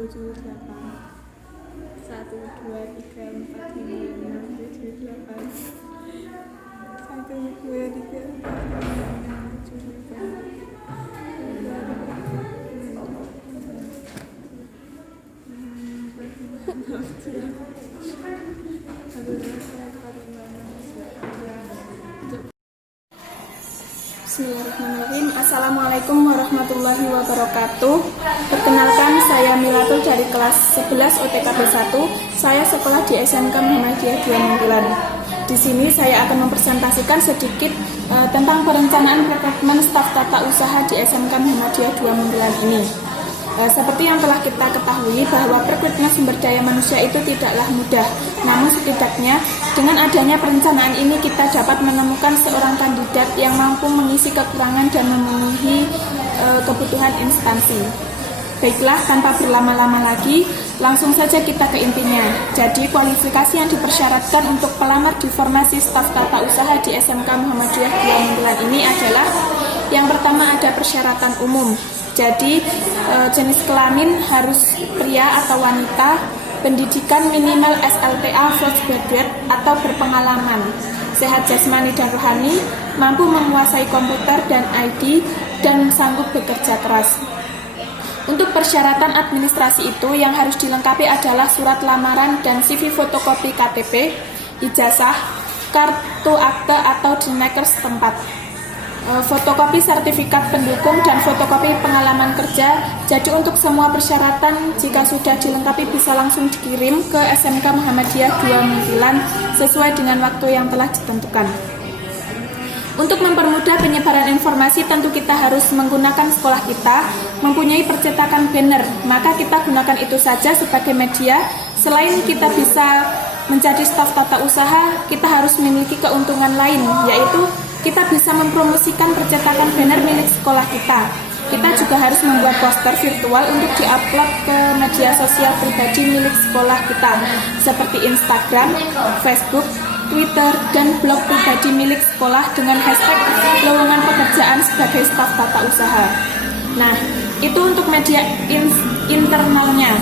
7, 8 1, 2, 3, 4, 5, 6, 7, 8 1, 2, 3, 4, 5, 6, 7, 8 Bismillahirrahmanirrahim. Assalamualaikum warahmatullahi wabarakatuh. Perkenalkan, saya Milatul dari kelas 11 OTKP 1. Saya sekolah di SMK Muhammadiyah 2 Muntilan. Di sini saya akan mempresentasikan sedikit tentang perencanaan rekrutmen staf tata usaha di SMK Muhammadiyah 2 Muntilan ini. Seperti yang telah kita ketahui bahwa rekrutmen sumber daya manusia itu tidaklah mudah. Namun setidaknya dengan adanya perencanaan ini kita dapat menemukan seorang kandidat yang mampu mengisi kekurangan dan memenuhi kebutuhan instansi. Baiklah, tanpa berlama-lama lagi, langsung saja kita ke intinya. Jadi kualifikasi yang dipersyaratkan untuk pelamar di formasi staf tata usaha di SMK Muhammadiyah 2 Muntilan ini adalah yang pertama ada persyaratan umum. Jadi jenis kelamin harus pria atau wanita, pendidikan minimal SLTA fresh graduate atau berpengalaman, sehat jasmani dan rohani, mampu menguasai komputer dan ID, dan sanggup bekerja keras. Untuk persyaratan administrasi itu yang harus dilengkapi adalah surat lamaran dan CV fotokopi KTP, ijazah, kartu akte atau dineker setempat, fotokopi sertifikat pendukung dan fotokopi pengalaman kerja. Jadi untuk semua persyaratan jika sudah dilengkapi bisa langsung dikirim ke SMK Muhammadiyah 2 Muntilan sesuai dengan waktu yang telah ditentukan. Untuk mempermudah penyebaran informasi tentu kita harus menggunakan sekolah kita mempunyai percetakan banner, maka kita gunakan itu saja sebagai media. Selain kita bisa menjadi staf tata usaha, kita harus memiliki keuntungan lain, yaitu kita bisa mempromosikan percetakan banner milik sekolah kita. Kita juga harus membuat poster virtual untuk diupload ke media sosial pribadi milik sekolah kita, seperti Instagram, Facebook, Twitter, dan blog pribadi milik sekolah dengan hashtag lowongan pekerjaan sebagai staf tata usaha. Nah, itu untuk media internalnya,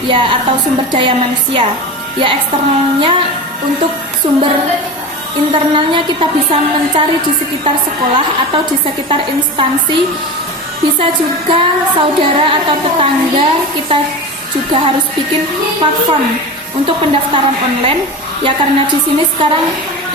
ya, atau sumber daya manusia. Ya, eksternalnya untuk sumber internalnya kita bisa mencari di sekitar sekolah atau di sekitar instansi, bisa juga saudara atau tetangga. Kita juga harus bikin platform untuk pendaftaran online, ya, karena di sini sekarang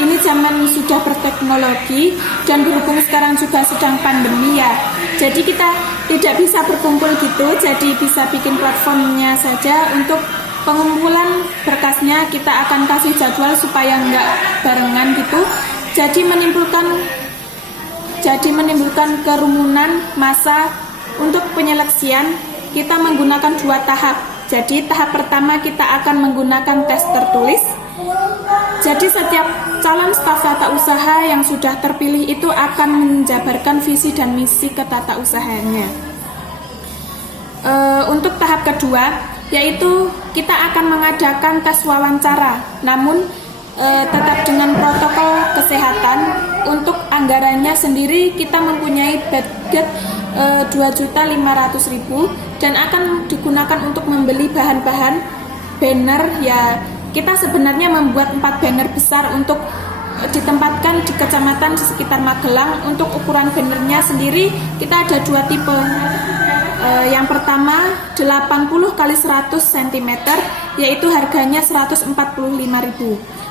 ini zaman sudah berteknologi dan berhubung sekarang juga sedang pandemi, ya, jadi kita tidak bisa berkumpul gitu, jadi bisa bikin platformnya saja. Untuk pengumpulan berkasnya kita akan kasih jadwal supaya nggak barengan gitu, jadi menimbulkan kerumunan massa. Untuk penyeleksian kita menggunakan 2 tahap. Jadi tahap pertama kita akan menggunakan tes tertulis. Jadi setiap calon staf tata usaha yang sudah terpilih itu akan menjabarkan visi dan misi ke tata usahanya. Untuk tahap kedua, yaitu kita akan mengadakan tes wawancara, namun tetap dengan protokol kesehatan. Untuk anggarannya sendiri kita mempunyai budget 2.500.000 dan akan digunakan untuk membeli bahan-bahan banner. Ya, kita sebenarnya membuat 4 banner besar untuk ditempatkan di kecamatan di sekitar Magelang. Untuk ukuran bannernya sendiri kita ada 2 tipe. Yang pertama 80 x 100 cm, yaitu harganya 145.000.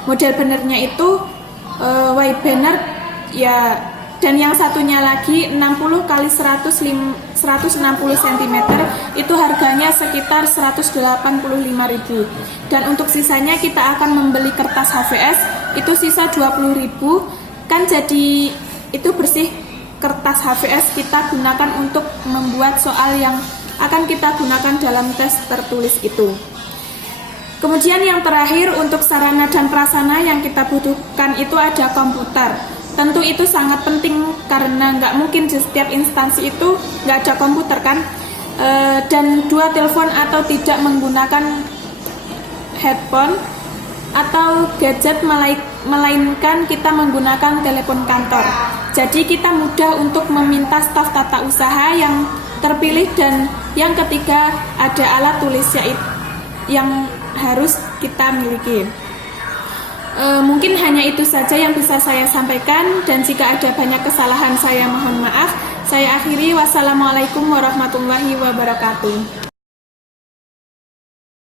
Model bannernya itu white banner, ya, dan yang satunya lagi 60 x 160 cm, itu harganya sekitar 185.000. Dan untuk sisanya kita akan membeli kertas HVS, itu sisa 20.000. Kan jadi itu bersih kertas HVS kita gunakan untuk membuat soal yang akan kita gunakan dalam tes tertulis itu. Kemudian yang terakhir, untuk sarana dan prasarana yang kita butuhkan itu ada komputer. Tentu itu sangat penting karena nggak mungkin di setiap instansi itu nggak ada komputer, kan. Dan 2 telepon atau tidak menggunakan headphone atau gadget, melainkan kita menggunakan telepon kantor. Jadi kita mudah untuk meminta staf tata usaha yang terpilih, dan yang ketiga ada alat tulis yang harus kita miliki. Mungkin hanya itu saja yang bisa saya sampaikan, dan jika ada banyak kesalahan saya mohon maaf. Saya akhiri, wassalamualaikum warahmatullahi wabarakatuh.